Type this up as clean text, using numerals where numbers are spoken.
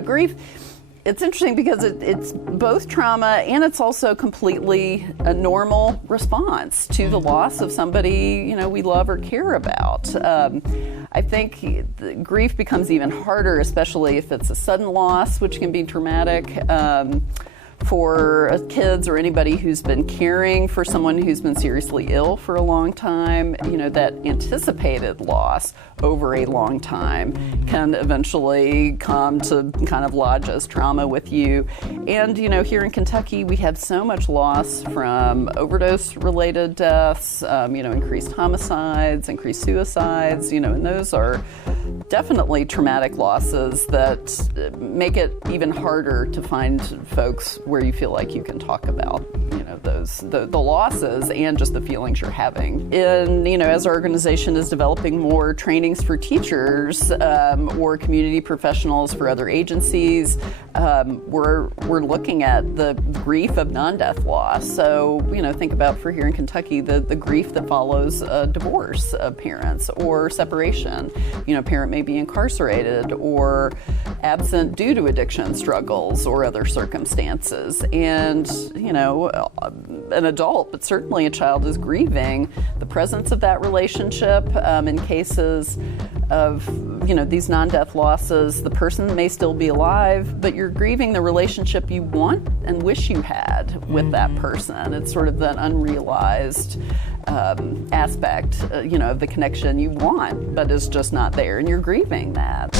grief, it's interesting because it's both trauma and it's also completely a normal response to the loss of somebody, we love or care about. I think grief becomes even harder, especially if it's a sudden loss, which can be traumatic. For kids or anybody who's been caring for someone who's been seriously ill for a long time, that anticipated loss over a long time can eventually come to kind of lodge as trauma with you. And, here in Kentucky, we have so much loss from overdose-related deaths, increased homicides, increased suicides, and those are definitely traumatic losses that make it even harder to find folks where you feel like you can talk about, the losses and just the feelings you're having. And, as our organization is developing more trainings for teachers or community professionals for other agencies, we're looking at the grief of non-death loss. So, think about for here in Kentucky, the grief that follows a divorce of parents or separation. A parent may be incarcerated or absent due to addiction struggles or other circumstances. And, an adult, but certainly a child, is grieving the presence of that relationship. In cases of, these non-death losses, the person may still be alive, but you're grieving the relationship you want and wish you had with that person. It's sort of that unrealized aspect, of the connection you want, but is just not there, and you're grieving that.